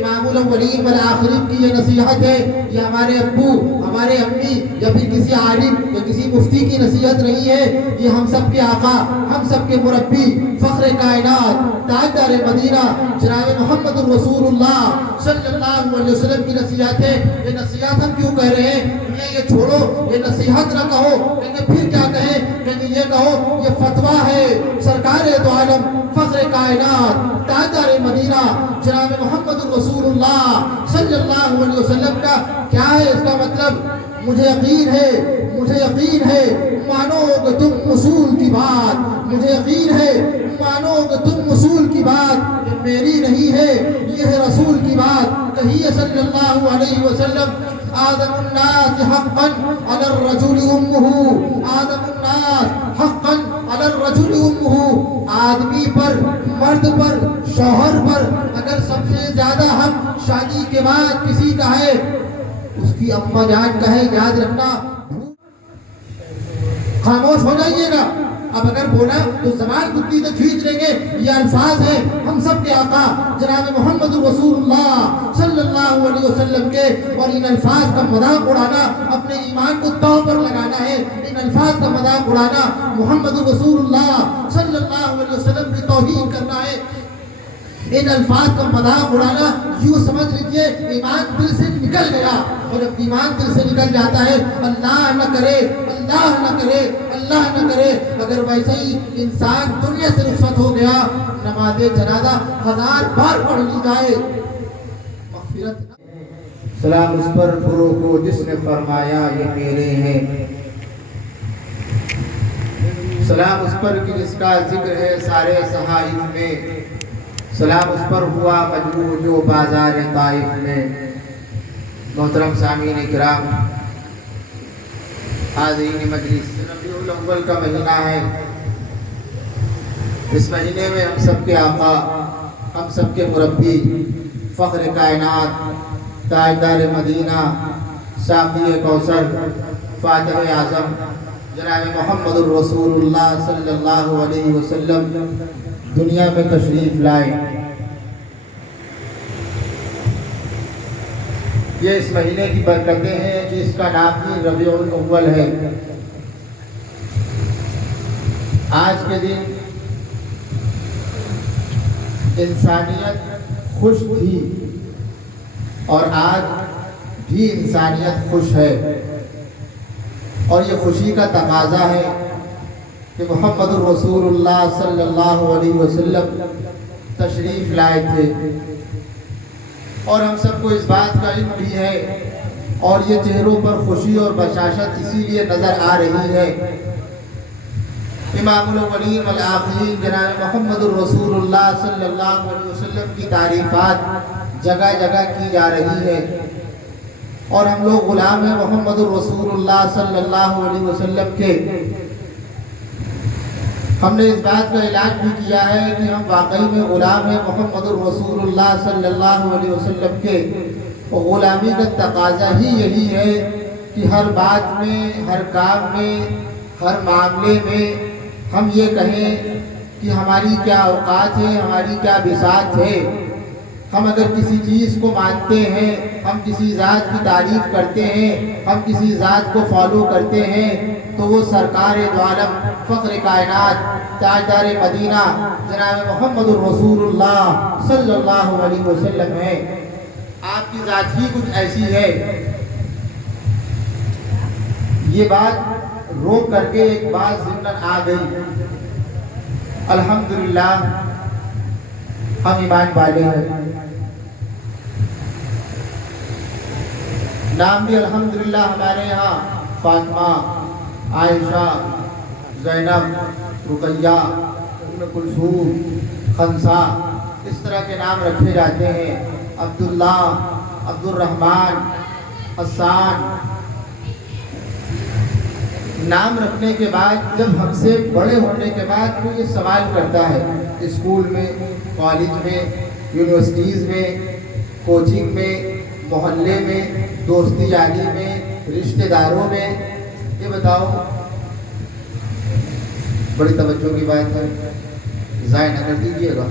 امام الاولین والآخرین کی یہ نصیحت ہے، یہ ہمارے ابو، ہمارے امی یا پھر کسی عالم یا کسی مفتی کی نصیحت نہیں ہے، یہ ہم سب کے آقا، ہم سب کے مربی، فخر کائنات، تاجدار مدینہ جناب محمد الرسول اللہ صلی اللہ علیہ وسلم کی نصیحت ہے۔ یہ نصیحت ہم کیوں کہہ رہے ہیں؟ یہ چھوڑو، یہ نصیحت نہ کہو، کہیں پھر کیا کہیں؟ کہیں یہ کہو یہ فتویٰ ہے سرکار دو عالم فخر کائنات تاجدار مدینہ جناب محمد الرسول اللہ صلی اللہ علیہ وسلم کا۔ کیا ہے اس کا مطلب؟ مجھے یقین ہے مانو گے تم اصول کی بات، مجھے یقین ہے مانو گے تم اصول کی بات، یہ میری نہیں ہے یہ ہے رسول کی بات۔ کہیے صلی اللہ علیہ وسلم آدم الناس حقا علی الرجل امہ، آدم الناس حقا علی الرجل امہ، آدمی پر، مرد پر، شوہر پر اگر سب سے زیادہ حق شادی کے بعد کسی کا ہے اس کی اماں جان کا ہے۔ یاد رکھنا، خاموش ہو جائیے گا، اب اگر بولا تو زبان کتی سے کھینچ لیں گے۔ یہ الفاظ ہیں ہم سب کے آقا جناب محمد الرسول اللہ صلی اللہ علیہ وسلم کے، اور ان الفاظ کا مذاق اڑانا اپنے ایمان کو داؤ پر لگانا ہے۔ ان الفاظ کا مذاق اڑانا محمد الرسول اللہ صلی اللہ علیہ وسلم کی توہین کرنا ہے۔ ان الفاظ کا مذاق اڑانا یوں سمجھ لیجئے ایمان دل سے نکل گیا، اور جب ایمان دل سے نکل جاتا ہے اللہ نہ کرے، اللہ نہ کرے، اللہ نہ کرے اگر ویسے ہی انسان دنیا سے رخصت ہو گیا، نماز جنازہ 1000 بار پڑھ لی جائے مغفرت۔ سلام اس پر فرو کو جس نے فرمایا یہ میرے ہیں، سلام اس پر کہ جس کا ذکر ہے سارے صحائف میں، سلام اس پر ہوا مجروح جو بازار طائف میں۔ محترم سامعین کرام، حاضرین مجلس، ربیع الاول کا مہینہ ہے، اس مہینے میں ہم سب کے آقا، ہم سب کے مربی، فخر کائنات، تاجدار مدینہ، ساقی کوثر، فاتح اعظم جناب محمد الرسول اللہ صلی اللہ علیہ وسلم دنیا میں تشریف لائے۔ یہ اس مہینے کی برکتیں ہیں کہ اس کا نام ہی ربیع الاول ہے۔ آج کے دن انسانیت خوش تھی اور آج بھی انسانیت خوش ہے، اور یہ خوشی کا تقاضا ہے کہ محمد الرسول اللہ صلی اللہ علیہ وسلم تشریف لائے تھے، اور ہم سب کو اس بات کا علم بھی ہے، اور یہ چہروں پر خوشی اور بشاشت اسی لیے نظر آ رہی ہے۔ امام الاولین والآخرین جناب محمد الرسول اللہ صلی اللہ علیہ وسلم کی تعریفات جگہ جگہ کی جا رہی ہے، اور ہم لوگ غلام ہیں محمد الرسول اللہ صلی اللہ علیہ وسلم کے۔ ہم نے اس بات کا اعلان بھی کیا ہے کہ ہم واقعی میں غلام ہیں محمد الرسول اللہ صلی اللہ علیہ وسلم کے، اور غلامی کا تقاضا ہی یہی ہے کہ ہر بات میں، ہر کام میں، ہر معاملے میں ہم یہ کہیں کہ ہماری کیا اوقات ہے، ہماری کیا بساط ہے۔ ہم اگر کسی چیز کو مانتے ہیں، ہم کسی ذات کی تعریف کرتے ہیں، ہم کسی ذات کو فالو کرتے ہیں، تو وہ سرکار دو عالم فخر کائنات تاجدار مدینہ جناب محمد الرسول اللہ صلی اللہ علیہ وسلم ہے۔ آپ کی ذات ہی کچھ ایسی ہے۔ یہ بات روک کر کے ایک بات ضمن آ گئی، الحمدللہ ہم ایمان والے ہیں، نام بھی الحمدللہ ہمارے یہاں فاطمہ، عائشہ، زینب، رقیہ، ام کلثوم، خنسا، اس طرح کے نام رکھے جاتے ہیں، عبداللہ، عبد الرحمن، حسان۔ نام رکھنے کے بعد جب ہم سے بڑے ہونے کے بعد کوئی یہ سوال کرتا ہے، اسکول میں، کالج میں، یونیورسٹیز میں، کوچنگ میں، محلے میں، دوستی یاری میں، رشتہ داروں میں، یہ بتاؤ، بڑی توجہ کی بات ہے، ضائع نہ کر دیجیے گا،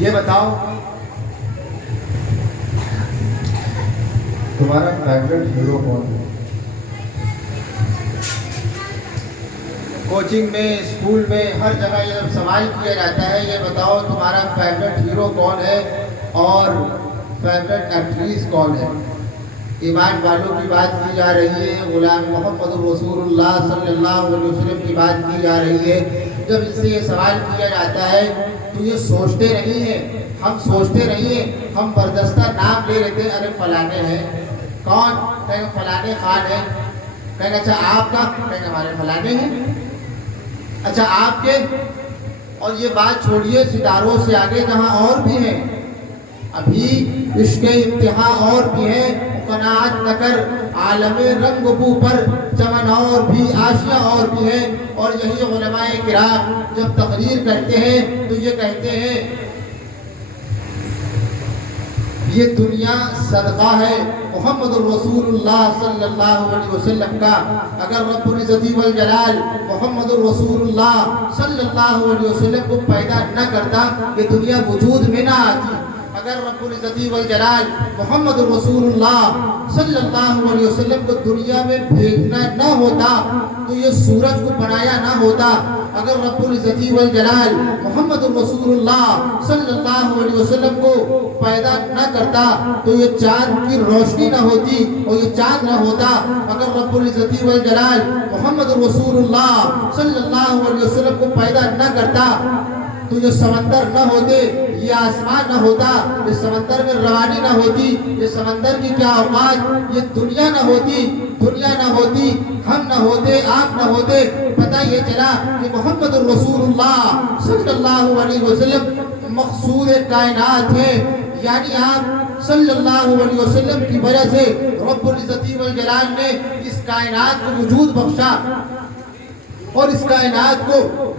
یہ بتاؤ تمہارا فیوریٹ ہیرو کون ہے؟ کوچنگ میں، اسکول میں، ہر جگہ یہ سوال کیا جاتا ہے، یہ بتاؤ تمہارا فیوریٹ ہیرو کون ہے اور فیوریٹ ایکٹریس کون ہے؟ ایمان والوں کی بات کی جا رہی ہے، غلام محمد رسول اللہ صلی اللہ علیہ وسلم کی بات کی جا رہی ہے۔ جب ان سے یہ سوال کیا جاتا ہے تو یہ سوچتے نہیں ہیں، ہم سوچتے نہیں ہیں، ہم بردستہ نام لے رہتے ہیں، ارے فلانے ہیں، کون؟ کہیں فلانے خان ہے، کہیں اچھا آپ کا، کہیں ہمارے فلانے ہیں، اچھا آپ کے۔ اور یہ بات چھوڑیے ستاروں سے آگے جہاں اور بھی ہیں، ابھی عشق انتہا اور بھی ہیں، قناعت نہ کر عالم رنگ بو پر چمن اور بھی آشیاں اور بھی ہیں۔ اور یہی علماء کرام جب تقریر کرتے ہیں تو یہ کہتے ہیں یہ دنیا صدقہ ہے محمد الرسول اللہ صلی اللہ علیہ وسلم کا۔ اگر رب العزت والجلال محمد الرسول اللہ صلی اللہ علیہ وسلم کو پیدا نہ کرتا یہ دنیا وجود میں نہ آتی۔ اگر رب العزت والجلال محمد رسول اللہ صلی اللہ علیہ وسلم کو دنیا میں بھیجنا نہ ہوتا تو یہ سورج کو بنایا نہ ہوتا۔ اگر رب العزت والجلال محمد رسول اللہ صلی اللہ علیہ وسلم کو پیدا نہ کرتا تو یہ چاند کی روشنی نہ ہوتی اور یہ چاند نہ ہوتا۔ اگر رب العزت والجلال محمد رسول اللہ صلی اللہ علیہ وسلم کو پیدا نہ کرتا تو یہ سمندر نہ ہوتے، یہ آسمان نہ ہوتا، یہ سمندر میں روانی نہ ہوتی، یہ سمندر کی کیا اوقات، یہ دنیا نہ ہوتی، دنیا نہ ہوتی، ہم نہ ہوتے، آپ نہ ہوتے۔ پتہ یہ چلا کہ محمد الرسول اللہ صلی اللہ علیہ وسلم مقصود کائنات ہے، یعنی آپ صلی اللہ علیہ وسلم کی وجہ سے رب العزت والجلال نے اس کائنات کو وجود بخشا اور اس کائنات کو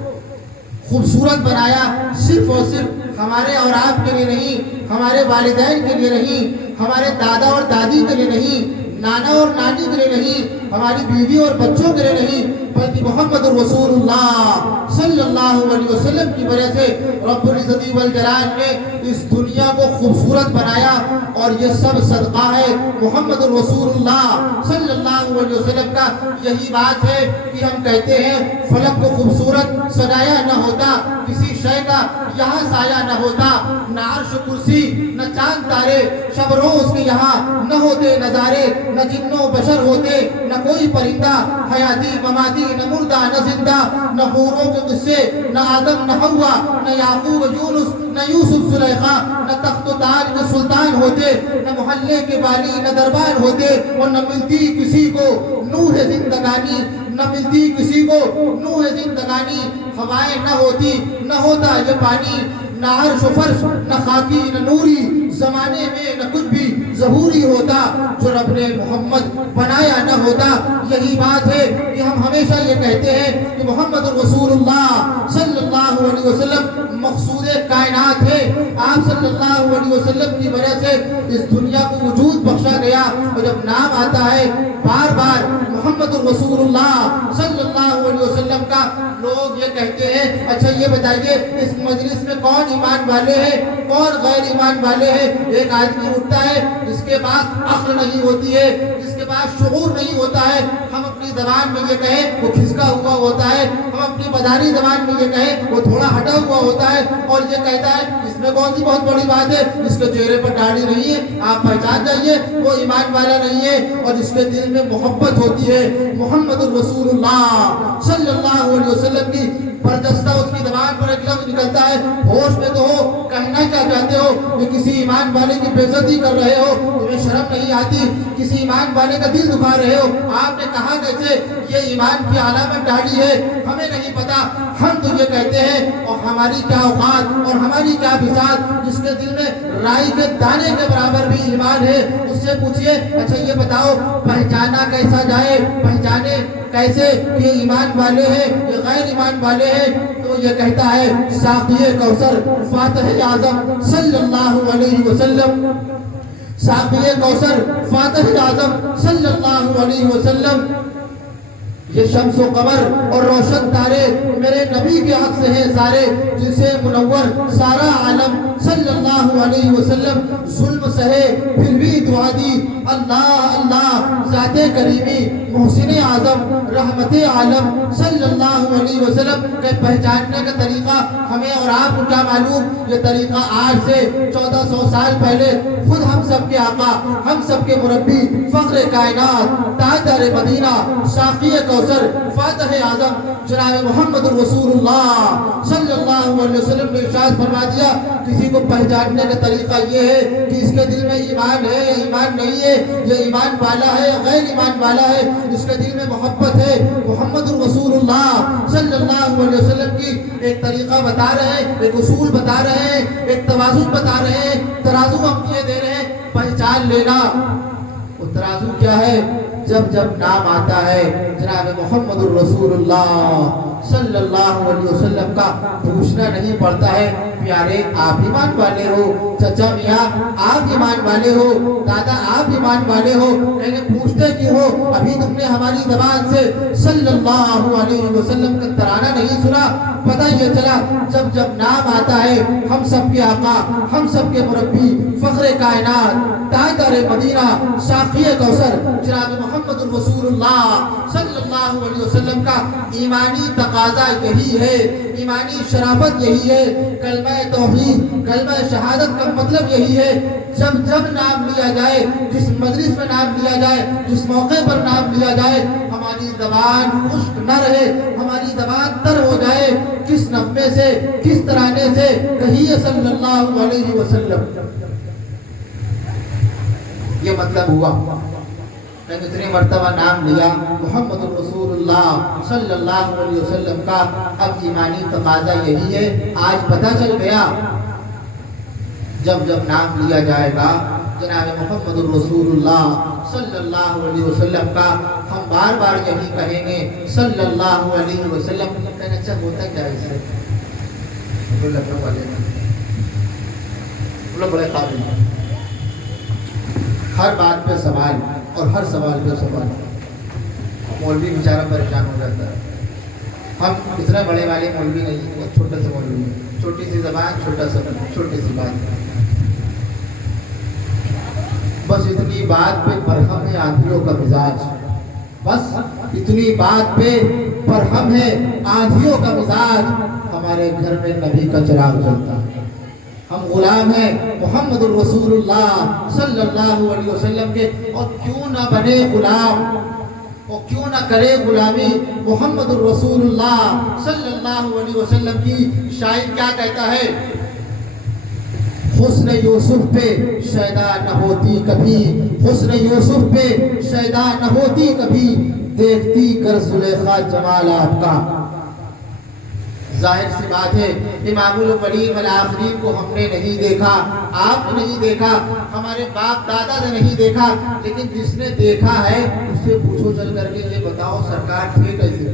خوبصورت بنایا، صرف اور صرف ہمارے اور آپ کے لیے نہیں، ہمارے والدین کے لیے نہیں، ہمارے دادا اور دادی کے لیے نہیں، نانا اور نانی کے لیے نہیں، ہماری بیوی اور بچوں کے لیے نہیں، بلکہ محمد رسول اللہ صلی اللہ علیہ وسلم کی وجہ سے رب العزت والجلال نے اس دنیا کو خوبصورت بنایا۔ اور یہ سب صدقہ ہے محمد رسول اللہ صلی اللہ علیہ وسلم کا۔ یہی بات ہے کہ ہم کہتے ہیں فلک کو خوبصورت سجایا نہ ہوتا، کسی شے کا یہاں سایہ نہ ہوتا، نہ عرش کرسی، نہ چاند تارے، شب روز کے یہاں نہ ہوتے نظارے، نہ جن و بشر ہوتے، نہ کوئی پرندہ، حیاتی مماتی، نہ مردہ نہ زندہ، نہ حوروں کے قصے، نہ آدم نہ حوا، نہ یعقوب یونس، نہ یوسف زلیخا، نہ تخت و تاج کے سلطان ہوتے، نہ محلے کے بالی، نہ دربار ہوتے، اور نہ ملتی کسی کو نوح زندگانی، نہ ملتی کسی کو نوح زندگانی، ہوائیں نہ ہوتی، نہ ہوتا یہ پانی، نہ عرش و فرش، نہ خاکی نہ نوری، زمانے میں نہ کچھ بھی ظہوری ہوتا جو رب نے محمد بنایا نہ ہوتا۔ یہی بات ہے کہ ہم ہمیشہ یہ کہتے ہیں کہ محمد رسول اللہ صلی اللہ علیہ وسلم مقصود کائنات ہے۔ آپ صلی اللہ علیہ وسلم کی وجہ سے اس دنیا کو وجود بخشا گیا، اور جب نام آتا ہے بار بار محمد رسول اللہ صلی اللہ علیہ وسلم کا، لوگ یہ کہتے ہیں اچھا یہ بتائیے اس مجلس میں کون ایمان والے ہیں، کون غیر ایمان والے ہیں؟ ایک آدمی اٹھتا ہے جس کے پاس عقل نہیں ہوتی ہے، جس کے پاس شعور نہیں ہوتا ہے، ہم اپنی زبان میں یہ کہیں وہ کھسکا ہوا ہوتا ہے، ہم اپنی مداری زبان میں یہ کہیں وہ تھوڑا ہٹا ہوا ہوتا ہے، اور یہ کہتا ہے اس میں کون سی بہت بڑی بات ہے، جس کے چہرے پر داڑھی نہیں ہے آپ پہچان جائیے وہ ایمان والا نہیں ہے۔ اور جس کے دل میں محبت ہوتی ہے محمد الرسول اللہ صلی اللہ علیہ وسلم کی، برجستہ اس کی زبان پر ایک لفظ نکلتا ہے، ہوش میں تو ہو، کہنا کیا چاہتے ہو کہ کسی ایمان والے کی بے عزتی کر رہے ہو، تمہیں شرم نہیں آتی، کسی ایمان والے کا دل دکھا رہے ہو، آپ نے کہا کیسے یہ ایمان کی علامت داڑھی ہے، ہمیں نہیں پتا، ہم تو یہ کہتے ہیں، اور ہماری کیا اوقات اور ہماری کیا بساط، جس کے دل میں رائی کے دانے کے برابر بھی ایمان ہے، اس سے پوچھئے اچھا یہ بتاؤ پہچانا کیسا جائے، پہچانے کیسے یہ ایمان والے ہیں یہ غیر ایمان والے ہیں؟ تو یہ کہتا ہے ساقی کوثر فاتح اعظم صلی اللہ علیہ وسلم، ساقی کوثر فاتح اعظم صلی اللہ علیہ وسلم، یہ شمس و قمر اور روشن تارے میرے نبی کے حق سے ہیں سارے، جن سے منور سارا عالم صلی اللہ علیہ وسلم ظلم سہے پھر بھی دعا دی، اللہ اللہ ذات کریمی محسن اعظم رحمت عالم صلی اللہ علیہ وسلم کے پہچاننے کا طریقہ ہمیں اور آپ کو کیا معلوم؟ یہ طریقہ آج سے 1400 سال پہلے خود ہم سب کے آقا، ہم سب کے مربی، فخر کائنات، تاجدار مدینہ، ساقی کوثر، فاتح اعظم جناب محمد رسول اللہ صلی اللہ علیہ وسلم نے ارشاد فرما دیا، کسی کو پہچاننے کا طریقہ یہ ہے کہ اس کے دل میں ایمان ہے یا ایمان نہیں ہے، یہ ایمان والا ہے یا غیر ایمان والا ہے، اس کے دل میں محبت ہے محمد رسول اللہ صلی اللہ علیہ وسلم کی ایک طریقہ بتا رہے ہیں، ایک اصول بتا رہے ہیں، ایک توازن بتا رہے ہیں، ترازو ہم کیے دے رہے ہیں، پہچان لینا۔ وہ ترازو کیا ہے؟ جب جب نام آتا ہے جناب محمد الرسول اللہ صلی اللہ علیہ وسلم کا، پوچھنا نہیں پڑتا ہے پیارے آپ ایمان والے ہو، چچا میاں آپ ایمان والے ہو، دادا آپ ایمان والے ہو، میں نے پوچھتے کیوں ہو؟ ابھی تم نے ہماری زبان سے صلی اللہ علیہ وسلم کا ترانہ نہیں سنا؟ پتہ یہ چلا جب جب نام آتا ہے ہم سب کے آقا، ہم سب کے مربی، فخر کائنات، تاجدار مدینہ، ساقی کوثر جناب محمد رسول اللہ صلی اللہ علیہ وسلم کا ایمانی تقاضا یہی ہے، ایمانی شرافت یہی ہے، کلمہ توحید، کلمہ شہادت کا مطلب یہی ہے، جب جب نام لیا جائے، جس مجلس میں نام لیا جائے، جس موقع پر نام لیا جائے، ہماری زبان خشک نہ رہے، ہماری زبان تر ہو جائے، کس نغمے سے، کس ترانے سے کہیے صلی اللہ علیہ وسلم۔ یہ مطلب ہوا میں نے اتنی مرتبہ نام لیا محمد رسول اللہ صلی اللہ علیہ وسلم کا، اب ایمانی تقاضا یہی ہے۔ آج پتہ چل گیا جب جب نام لیا جائے گا جناب محمد رسول اللہ صلی اللہ علیہ وسلم کا، ہم بار بار یہی کہیں گے صلی اللہ علیہ وسلم۔ کہنا اچھا ہوتا کیا ہے اس سے؟ بڑے قابل ہیں، ہر بات پہ سوال اور ہر سوال پہ سوال، مولوی بیچارہ پریشان ہو جاتا ہے۔ ہم اتنے بڑے والے مولوی نہیں، بہت چھوٹے سے مولوی ہیں، چھوٹی سی زبان، چھوٹا سا چھوٹی سی بات، بس اتنی بات پہ برہم ہے آندھیوں کا مزاج، بس اتنی بات پہ برہم ہے آندھیوں کا مزاج۔ ہمارے گھر میں نبی کا چراغ جلتا ہے، ہم غلام ہیں محمد الرسول اللہ صلی اللہ علیہ وسلم کے، اور کیوں نہ بنے غلام اور کیوں نہ کرے غلامی محمد الرسول اللہ صلی اللہ علیہ وسلم کی۔ شاعر کیا کہتا ہے؟ حسن یوسف پہ شیدا نہ ہوتی کبھی، حسن یوسف پہ شیدا نہ ہوتی کبھی، دیکھتی کر زلیخا جمال آپ کا۔ ظاہر سی بات ہے امام الاولین والآخرین کو ہم نے نہیں دیکھا، آپ نے نہیں دیکھا، ہمارے باپ دادا نے نہیں دیکھا، لیکن جس نے دیکھا ہے اس سے پوچھو چل کر کے، یہ بتاؤ سرکار تھے کیسے؟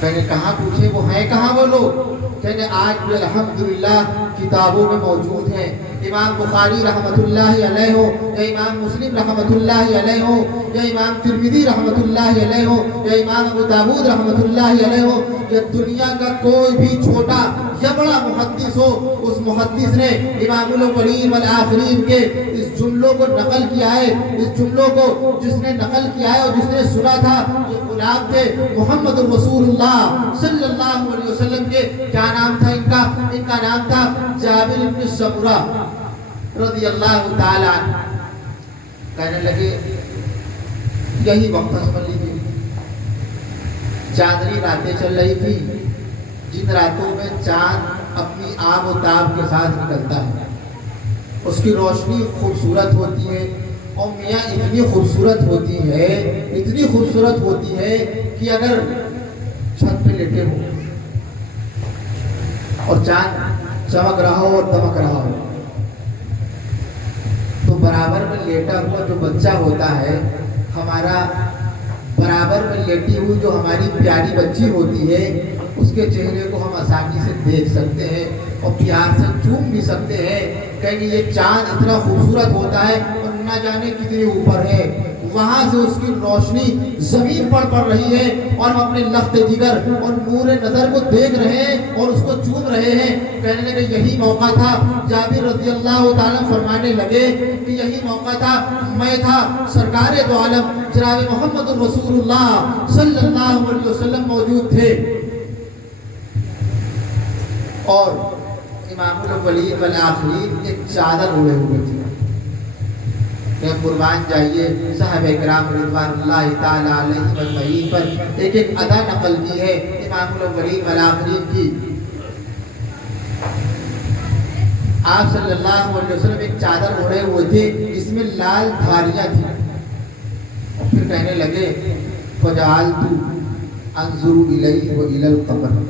کہنے کہاں پوچھے، وہ ہیں کہاں وہ لوگ؟ کہنے آج بھی الحمدللہ کتابوں میں موجود ہیں۔ امام بخاری رحمت اللہ علیہ ہو، یا امام مسلم رحمت اللہ علیہ ہو، یا امام ترمذی رحمت اللہ علیہ ہو، یا امام ابو داؤد رحمت اللہ علیہ ہو، یا دنیا کا کوئی بھی چھوٹا یا بڑا محدث ہو، اس محدث نے امام الاولین والآخرین کے اس جملوں کو نقل کیا ہے، اس جملوں کو جس نے نقل کیا ہے اور جس نے سنا تھا، یہ غلام تھے محمد رسول اللہ صلی اللہ علیہ وسلم کے۔ کیا نام تھا ان کا؟ ان کا نام تھا جابر بن سمرہ رضی اللہ تعالیٰ عنہ۔ کہنے لگے یہی وقت سمجھ لیجیے، چاندنی راتیں چل رہی تھی، جن راتوں میں چاند اپنی آب و تاب کے ساتھ نکلتا ہے، اس کی روشنی خوبصورت ہوتی ہے، اور میاں اتنی خوبصورت ہوتی ہے، اتنی خوبصورت ہوتی ہے کہ اگر چھت پہ لیٹے ہو اور چاند چمک رہا ہو اور دمک رہا ہو، تو برابر میں لیٹا ہوا جو بچہ ہوتا ہے ہمارا، برابر میں لیٹی ہوئی جو ہماری پیاری بچی ہوتی ہے، اس کے چہرے کو ہم آسانی سے دیکھ سکتے ہیں اور پیار سے چوم بھی سکتے ہیں۔ کہیں گے یہ چاند اتنا خوبصورت ہوتا ہے اور نہ جانے کتنے اوپر ہے۔ وہاں سے اس کی روشنی زمین پر پڑ رہی ہے اور ہم اپنے لخت جگر اور نور نظر کو دیکھ رہے ہیں اور اس کو چوم رہے ہیں. کہنے لگے یہی موقع تھا. جابر رضی اللہ تعالیٰ فرمانے لگے کہ یہی موقع تھا. میں تھا, سرکار دو عالم جناب محمد رسول اللہ صلی اللہ علیہ وسلم موجود تھے اور امام الاولین والآخرین ایک چادر اوڑے ہوئے تھے. کہ قربان جائیے, صحابہ کرام رضوان اللہ تعالی علیہ اجمعین پر ایک ایک ادا نقل کی ہے امام الاولین والآخرین کی. آپ صلی اللہ علیہ وسلم ایک چادر اوڑے ہوئے تھے جس میں لال دھاریاں تھیں اور پھر کہنے لگے فجعلت انظر الیہ والی القمر.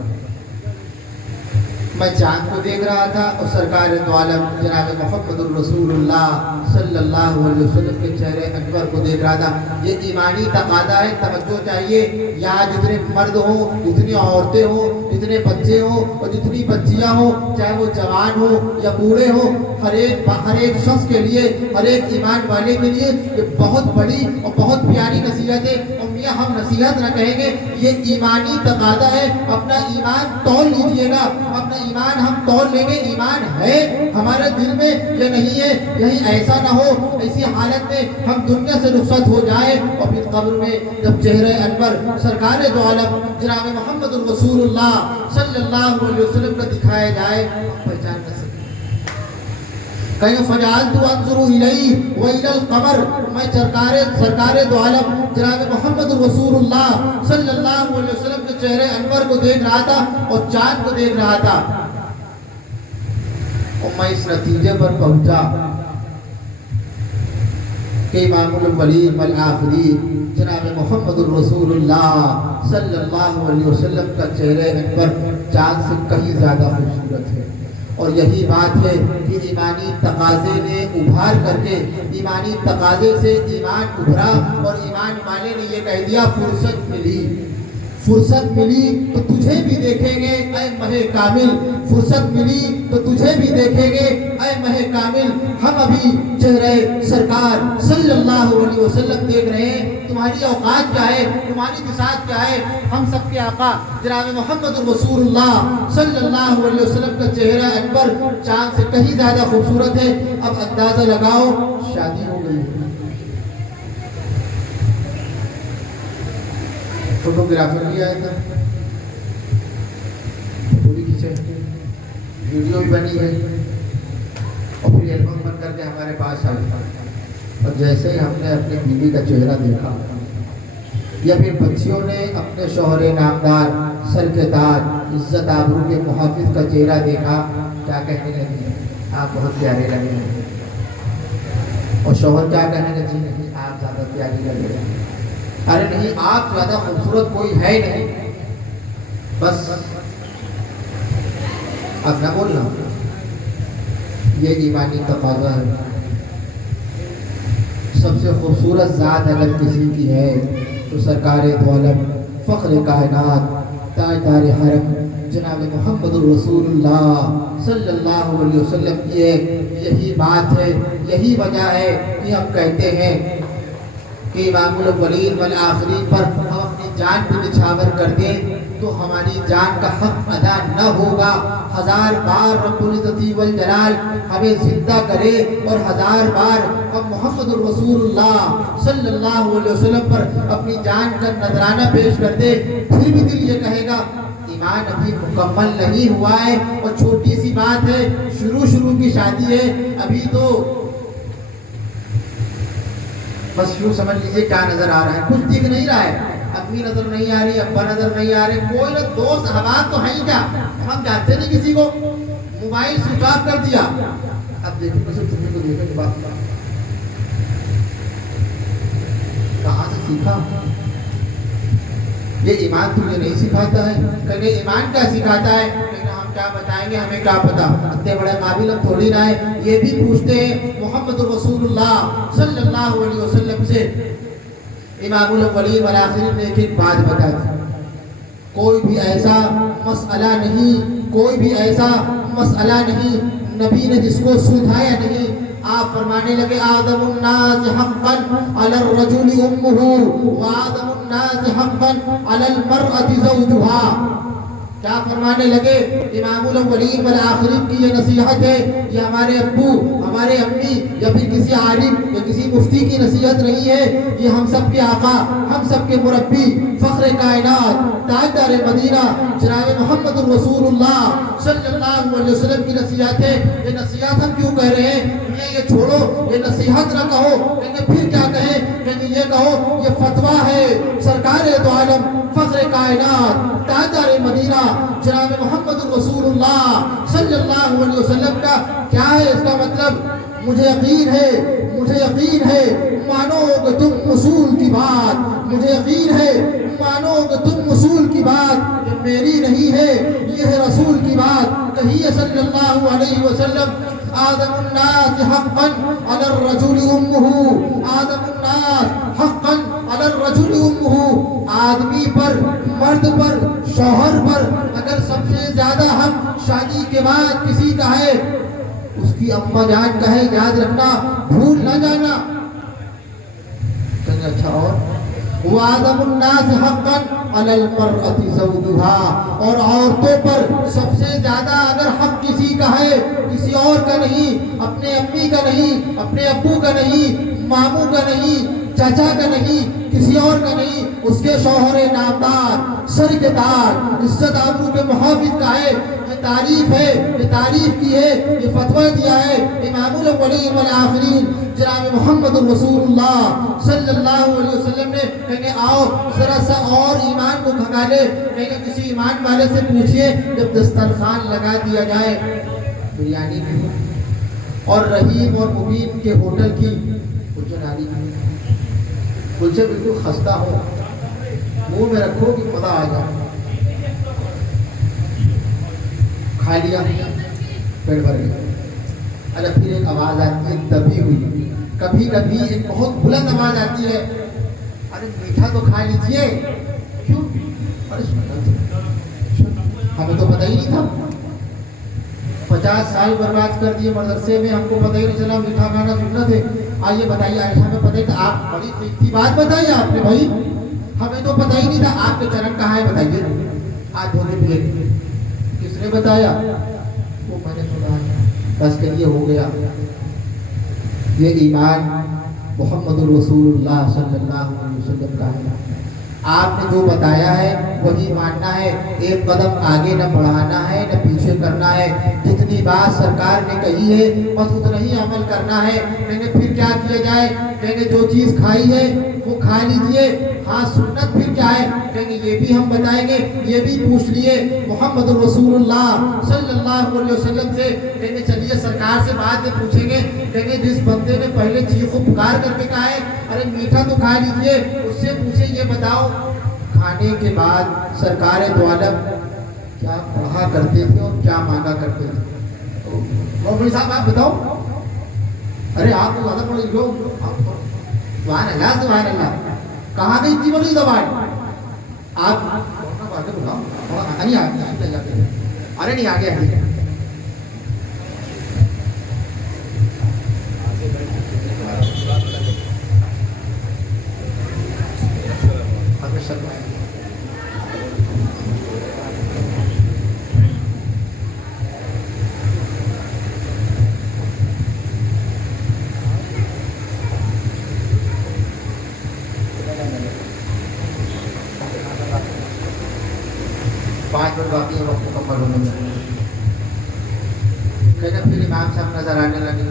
میں چاند کو دیکھ رہا تھا اور سرکار دو عالم جناب محمد الرسول اللہ صلی اللہ علیہ وسلم کے چہرے انور کو دیکھ رہا تھا. یہ ایمانی تقاضا ہے, توجہ چاہیے. یہاں جتنے مرد ہوں, جتنی عورتیں ہوں, جتنے بچے ہوں اور جتنی بچیاں ہوں, چاہے وہ جوان ہوں یا بوڑھے ہوں, ہر ایک شخص کے لیے, ہر ایک ایمان والے کے لیے یہ بہت بڑی اور بہت پیاری نصیحت ہے. اور میاں ہم نصیحت نہ کہیں گے, یہ ایمانی تقاضا ہے. اپنا ایمان تول لیجئے گا, اپنا ایمان ہم تول لیں گے. ایمان ہے ہمارے دل میں یا نہیں ہے, یہی ایسا نہ ہو ایسی حالت میں ہم دنیا سے رخصت ہو جائے اور پھر قبر میں جب چہرے انور سرکار دو عالم جناب محمد الرسول اللہ صلی اللہ علیہ وسلم کا دکھایا جائے, ہم پہچان نہ سکیں. کہیں فجعلت انظر الیہ والی القمر, میں سرکار دو عالم جناب محمد الرسول اللہ صلی اللہ علیہ وسلم کے چہرے انور کو دیکھ رہا تھا اور چاند کو دیکھ رہا تھا. اور میں اس نتیجے پر پہنچا کہ امام الاولین والآخرین جناب محمد الرسول اللہ صلی اللہ علیہ وسلم کا چہرے انور چاند سے کہیں زیادہ خوبصورت ہے. اور یہی بات ہے کہ ایمانی تقاضے نے ابھار کر کے, ایمانی تقاضے سے ایمان ابھرا اور ایمان والے نے یہ کہہ دیا فرصت ملی تو تجھے بھی دیکھیں گے اے مہ کامل, فرصت ملی تو تجھے بھی دیکھیں گے اے مہ کامل. ہم ابھی چہرے سرکار صلی اللہ علیہ وسلم دیکھ رہے ہیں. تمہاری اوقات کیا ہے, تمہاری بساط کیا ہے؟ ہم سب کے آقا جناب محمد رسول اللہ صلی اللہ علیہ وسلم کا چہرہ انور چاند سے کہیں زیادہ خوبصورت ہے. اب اندازہ لگاؤ, شادی ہو گئی, فوٹوگرافر بھی آیا تھا, فوٹو بھی کھینچے, ویڈیو بھی بنی ہے اور پھر البم بن کر کے ہمارے پاس آئی. اور جیسے ہی ہم نے اپنی بیوی کا چہرہ دیکھا یا پھر بچیوں نے اپنے شوہر نامدار, سر کے تاج, عزت آبرو کے محافظ کا چہرہ دیکھا, کیا کہنے لگی, آپ بہت پیارے لگے ہیں. اور شوہر کیا کہنے لگے, نہیں آپ زیادہ پیاری لگے ہیں. ارے نہیں, آپ زیادہ خوبصورت کوئی ہے نہیں, بس اب نہ بولنا. یہ ایمانی تقاضا ہے. سب سے خوبصورت ذات اگر کسی کی ہے تو سرکار دو عالم فخر کائنات تاجدار حرم جناب محمد الرسول اللہ صلی اللہ علیہ وسلم کی ہے. یہی بات ہے, یہی وجہ ہے کہ ہم کہتے ہیں کہ امام الاولین والآخرین پر ہم اپنی جان بھی نچھاور کر دیں تو ہماری جان کا حق ادا نہ ہوگا. 1000 بار رب العزت والجلال ہمیں زندہ کرے اور 1000 بار ہم محمد الرسول اللہ صلی اللہ علیہ وسلم پر اپنی جان کا نذرانہ پیش کر دے, پھر بھی دل یہ کہے گا ایمان ابھی مکمل نہیں ہوا ہے. اور چھوٹی سی بات ہے, شروع کی شادی ہے, ابھی تو بس یوں سمجھ لیجیے کیا نظر آ رہا ہے, کچھ دکھ نہیں رہا ہے. امی نظر نہیں آ رہی, ابا نظر نہیں آ رہے, کوئی نہ دوست احباب تو ہے ہی کیا, ہم جانتے نہیں کسی کو. موبائل سوئچ آف کر دیا. اب دیکھیں تمہیں کو دیکھنے کے بعد کہاں سے سیکھا؟ یہ ایمان تمہیں نہیں سکھاتا ہے. کہنے ایمان کیا سکھاتا ہے, ہم کیا بتائیں گے, ہمیں کیا پتا, اتنے بڑے قابل ہم تھوڑی نہ ہے. یہ بھی پوچھتے ہیں محمد رسول اللہ صلی اللہ علیہ وسلم سے. امام الاولین والآخرین نے ایک بات بتا دی, کوئی بھی ایسا مسئلہ نہیں نبی نے جس کو سلجھایا نہیں, آپ فرمانے لگے آدم الناس حقا علی الرجل امہ وآدم الناس حقا علی المرأة زوجها. کیا فرمانے لگے؟ امام الاولین والآخرین کی یہ نصیحت ہے. یہ ہمارے ابو، ہمارے امی یا پھر کسی عالم یا کسی مفتی کی نصیحت نہیں ہے. یہ ہم سب کے آقا، ہم سب کے مربی، فخر کائنات، تاجدار مدینہ جناب محمد الرسول اللہ صلی اللہ علیہ وسلم کی نصیحت ہے. یہ نصیحت ہم کیوں کہہ رہے ہیں؟ یہ چھوڑو، یہ نصیحت نہ کہو، کہیں پھر کیا کہیں؟ کہیں یہ کہو یہ فتویٰ ہے سرکار دو عالم فخر کائنات تاجدار مدینہ جناب محمد الرسول اللہ صلی اللہ علیہ وسلم کا. کیا ہے اس کا مطلب؟ مجھے یقین ہے مانو گے تم اصول کی بات، مجھے یقین ہے مانو گے تم اصول کی بات. یہ میری نہیں ہے، یہ ہے رسول کی بات. کہیے صلی اللہ علیہ وسلم آدم الناس حقا علی الرجل امہ، آدم الناس حقا علی الرجل امہ. آدمی پر، مرد پر، شوہر پر اگر سب سے زیادہ حق شادی کے بعد کسی کا ہے، اس کی اماں جان کا ہے. یاد رکھنا، بھول نہ جانا. اچھا، اور وآدم الناس حقا علی المرأة زوجها. اور عورتوں پر سب سے زیادہ اگر حق کسی کا ہے، کسی اور کا نہیں، اپنے امی کا نہیں، اپنے ابو کا نہیں، ماموں کا نہیں، چچا کا نہیں، کسی اور کا نہیں، اس کے شوہر نامدار، سر کے تاج، عزت آبرو کے محافظ کا ہے. یہ تعریف ہے، یہ تعریف کی ہے، یہ فتویٰ دیا ہے امام الاولین والآخرین جناب محمد الرسول اللہ صلی اللہ علیہ وسلم نے. کہیں آؤ ذرا سا اور ایمان کو بھگا لے. کہیں کسی ایمان والے سے پوچھئے جب دسترخوان لگا دیا جائے بریانی کی اور رحیم اور مبین کے ہوٹل کی کلچے کلچے بالکل خستہ ہو، منہ میں رکھو کہ مزہ آ جائے. کھا لیا، پیٹ بھر گیا. اچھا، پھر ایک آواز آتی ہے دبی ہوئی. کبھی کبھی ایک بہت بلند آواز آتی ہے، ارے میٹھا تو کھا لیجیے. کیوں؟ ارے ہمیں تو پتہ ہی نہیں تھا. 50 سال برباد کر دیے مدرسے میں، ہم کو پتہ ہی نہیں چلا میٹھا کھانا سنت ہے. آئیے بتائیے، عائشہ میں پتہ ہی تھا. آپ بڑی قیمتی بات بتائی آپ نے بھائی، ہمیں تو پتہ ہی نہیں تھا. آپ کے چرن کہاں ہے بتائیے. آج دھونے پیے کس نے بتایا؟ وہ میں نے سنا، بس کہ یہ ہو گیا. یہ ایمان محمد الرسول اللہ صلی اللہ علیہ وسلم کا ہے. آپ نے جو بتایا ہے وہی ماننا ہے. ایک قدم آگے نہ بڑھانا ہے نہ پیچھے کرنا ہے. جتنی بات سرکار نے کہی ہے بس اتنا ہی عمل کرنا ہے. میں نے پھر کیا کیا جائے؟ میں نے جو چیز کھائی ہے وہ کھا لیجیے. ہاں، سنت پھر کیا ہے؟ کہیں یہ بھی ہم بتائیں گے. یہ بھی پوچھ لیے محمد الرسول اللہ صلی اللہ علیہ وسلم سے. کہیں چلیے سرکار سے بعد میں پوچھیں گے. کہیں جس بندے نے پہلے چیخ و پکار کر کے کہا ہے ارے میٹھا تو کھا لیجیے، اس سے پوچھیں یہ بتاؤ کھانے کے بعد سرکار دو عالم کیا پڑھا کرتے تھے اور کیا مانگا کرتے تھے؟ مولوی صاحب آپ بتاؤ. ارے آپ کو زیادہ پڑھ لکھو. سبحان اللہ، سبحان اللہ. کہاں گئی اتنی بڑی زبان؟ آپ بتاؤ. نہیں آگے، ارے نہیں آگے آگے. باقی وقت مکمل ہونے میں پھر امام صاحب نظر آنے لگے.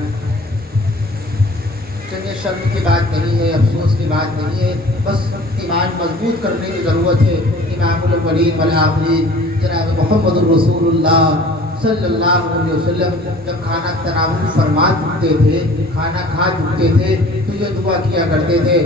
چلیے شرم کی بات نہیں ہے، افسوس کی بات نہیں ہے، بس ایمان مضبوط کرنے کی ضرورت ہے. امام الاولین والآخرین جناب محمد الرسول اللہ صلی اللہ علیہ وسلم جب کھانا تناول فرما چکتے تھے، کھانا کھا چکتے تھے تو یہ دعا کیا کرتے تھے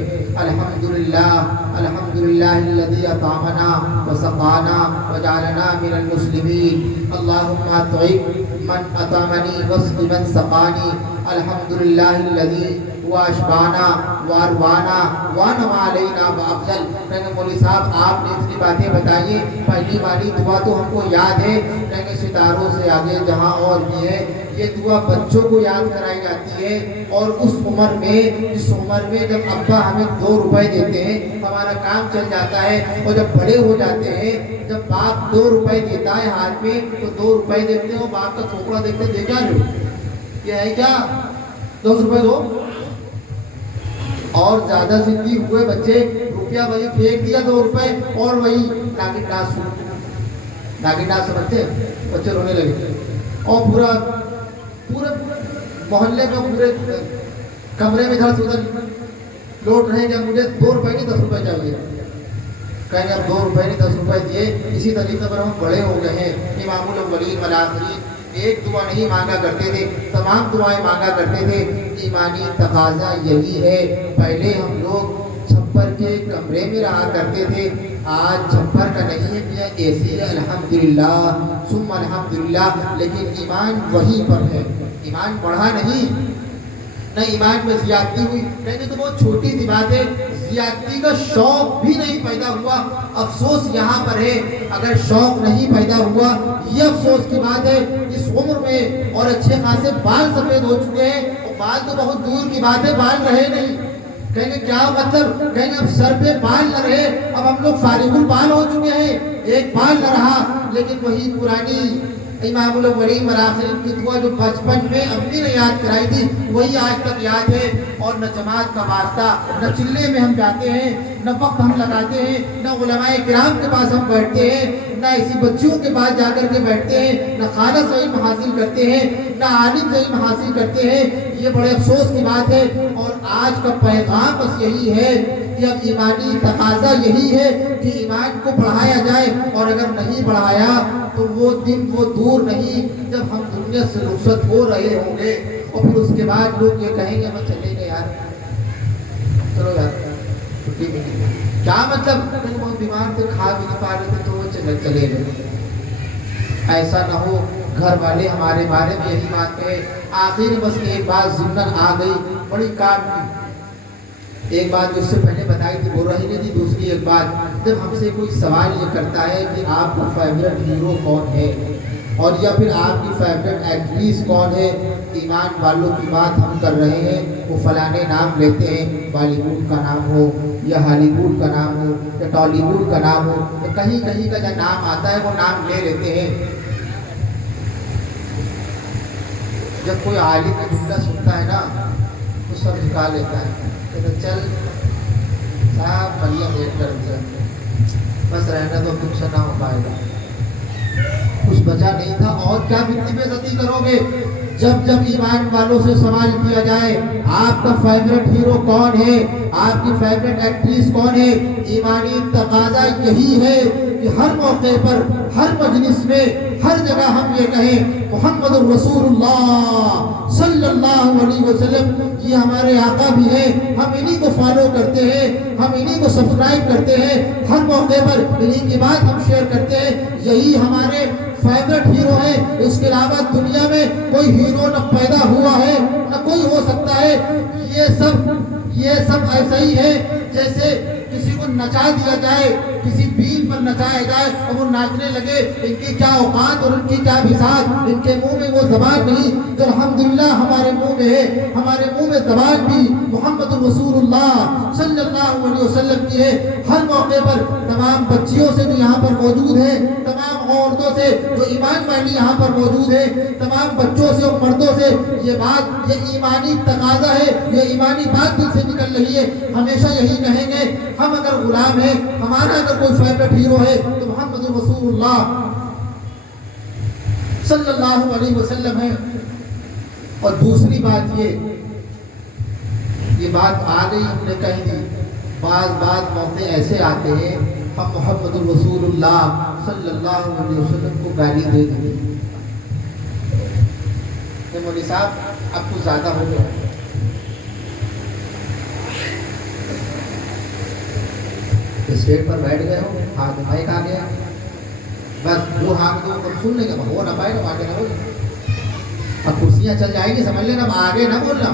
الحمدللہ الحمدللہ الذی اطعمنا وسقانا وجعلنا من المسلمین اللہم اطعم من اطعمنی واسق من سقانی الحمدللہ الذی واشبانا واروانا وانما علینا وافضل. کہیں مولوی صاحب آپ نے اتنی باتیں بتائی ہیں، پہلی والی دعا تو ہم کو یاد ہے، کہیں ستاروں سے آگے جہاں اور بھی ہے. یہ دعا بچوں کو یاد کرائی جاتی ہے، اور اس عمر میں، اس عمر میں جب ابا ہمیں 2 روپے دیتے ہیں ہمارا کام چل جاتا ہے، اور جب بڑے ہو جاتے ہیں، جب باپ 2 روپے دیتا ہے ہاتھ میں تو 2 روپے دیتے ہیں، اور باپ کا تھوکڑا دیکھتے ہیں، دیکھا نہیں یہ ہے کیا 10 روپے دو. اور زیادہ ضدی ہوئے بچے، روپیہ وہی پھینک دیا 2 روپے، اور وہی ناگن ڈانس سمجھتے بچے رونے لگے، اور پورے محلے میں پورے کمرے میں ادھر سے ادھر لوٹ رہے کہ مجھے 2 روپے نہیں 10 روپے چاہیے. کہیں گے اب 2 روپے نہیں 10 روپے دیے. اسی طریقے پر ہم بڑے ہو گئے ہیں. امام الاولین والآخرین ایک دعا نہیں مانگا کرتے تھے، تمام دعائیں مانگا کرتے تھے. ایمانی تقاضا یہی ہے. پہلے ہم لوگ چھپر کے کمرے میں رہا کرتے تھے، آج چھپر کا نہیں ہے، کیا اے سی ہے، الحمدللہ ثم الحمدللہ. لیکن ایمان وہیں پر ہے، ایمان بڑھا نہیں، نہ ایمان میں زیادتی ہوئی. کہیں گے تو بہت چھوٹی سی بات ہے، زیادتی کا شوق بھی نہیں پیدا ہوا. افسوس یہاں پر ہے، اگر شوق نہیں پیدا ہوا، یہ افسوس کی بات ہے اس عمر میں، اور اچھے خاصے بال سفید ہو چکے ہیں، اور بال تو بہت دور کی بات ہے، بال رہے نہیں. کہیں گے کیا مطلب؟ کہیں گے اب سر پہ بال نہ رہے، اب ہم لوگ فارغ البال ہو چکے ہیں، ایک بال نہ رہا. لیکن وہی پرانی امام الاولین والآخرین کی دعا جو بچپن میں امی نے یاد کرائی تھی، وہی آج تک یاد ہے. اور نہ جماعت کا واسطہ، نہ چلے میں ہم جاتے ہیں، نہ وقت ہم لگاتے ہیں، نہ علماء کرام کے پاس ہم بیٹھتے ہیں، نہ ایسی بچیوں کے پاس جا کر کے بیٹھتے ہیں، نہ خالہ سے علم حاصل کرتے ہیں، نہ عالم سے علم حاصل کرتے ہیں. یہ بڑے افسوس کی بات ہے. اور آج کا پیغام بس یہی ہے کہ اب ایمانی تقاضا یہی ہے کہ ایمان کو بڑھایا جائے، اور اگر نہیں بڑھایا تو وہ دن وہ دور نہیں جب ہم دنیا سے رخصت ہو رہے ہوں گے، اور پھر اس کے بعد لوگ یہ کہیں گے ہم چلے گئے یار، چلو یار چھٹی ملی. کیا مطلب؟ بہت بیمار تھے، کھا بھی نہیں پا رہے تھے تو وہ چلے گئے. ایسا نہ ہو. گھر والے ہمارے بارے میں یہی بات کہے. آخر بس ایک بات ضمن آ گئی، بڑی کام کی ایک بات جو اس سے پہلے بتائی تھی بول رہی نہیں تھی. دوسری ایک بات، جب ہم سے کوئی سوال یہ کرتا ہے کہ آپ کا فیوریٹ ہیرو کون ہے، اور یا پھر آپ کی فیوریٹ ایکٹریس کون ہے، ایمان والوں کی بات ہم کر رہے ہیں، وہ فلانے نام لیتے ہیں، بالی ووڈ کا نام ہو یا ہالی ووڈ کا نام ہو یا ٹالی ووڈ کا نام ہو، تو کہیں کہیں کا جو نام آتا ہے وہ نام لے لیتے ہیں. جب کوئی عالم کا جملہ سنتا ہے نا تو سب جھکا لیتا ہے، کہتا چل صاحب مریم ویٹ کر، بس رہنا تو کچھ نہ ہو پائے گا، کچھ بچا نہیں تھا. اور کیا بے عزتی کرو گے؟ جب ایمان والوں سے سوال کیا جائے آپ کا فیوریٹ ہیرو کون ہے، آپ کی فیوریٹ ایکٹریس کون ہے، ایمانی تقاضا یہی ہے کہ ہر موقع پر، ہر مجلس میں، ہر جگہ ہم یہ کہیں محمد الرسول اللہ صلی اللہ علیہ وسلم. یہ ہمارے آقا بھی ہیں، ہم انہی کو فالو کرتے ہیں، ہم انہی کو سبسکرائب کرتے ہیں، ہر موقع پر انہی کی بات ہم شیئر کرتے ہیں. یہی ہمارے فیوریٹ ہیرو ہے. اس کے علاوہ دنیا میں کوئی ہیرو نہ پیدا ہوا ہے نہ کوئی ہو سکتا ہے. یہ سب ایسا ہی ہے جیسے کسی کو نچا دیا جائے، کسی بیل پر نچایا جائے اور وہ ناچنے لگے. ان کی کیا اوقات اور ان کی کیا بساط، ان کے منہ میں وہ زبان نہیں جو الحمدللہ ہمارے منہ میں ہے. ہمارے منہ میں زبان بھی محمد الرسول اللہ صلی اللہ علیہ وسلم کی ہے. ہر موقع پر تمام بچیوں سے جو یہاں پر موجود ہیں، تمام عورتوں سے جو ایمان والی یہاں پر موجود ہیں، تمام بچوں سے اور مردوں سے یہ بات، یہ ایمانی تقاضا ہے، یہ ایمانی بات دل سے نکل رہی ہے. ہمیشہ یہی کہیں گے ہم اگر غلام ہیں، ہمارا اگر کوئی فیوریٹ ہیرو ہے تو محمد رسول اللہ صلی اللہ علیہ وسلم ہے. اور دوسری بات یہ بات آ گئی ہم نے کہہ دی. بعض موقع ایسے آتے ہیں ہم محمد رسول اللہ صلی اللہ علیہ وسلم کو گالی دے دیں. مولوی صاحب اب کچھ زیادہ ہو گیا، اسٹیج پر بیٹھ گئے ہو، ہاتھ مائک آ گیا، بس جو ہاتھ دو تم سن لیں گے، ہو نہ پائے گا آگے نہ بولنا. اب کرسیاں چل جائیں گی سمجھ لینا، اب آگے نہ بولنا.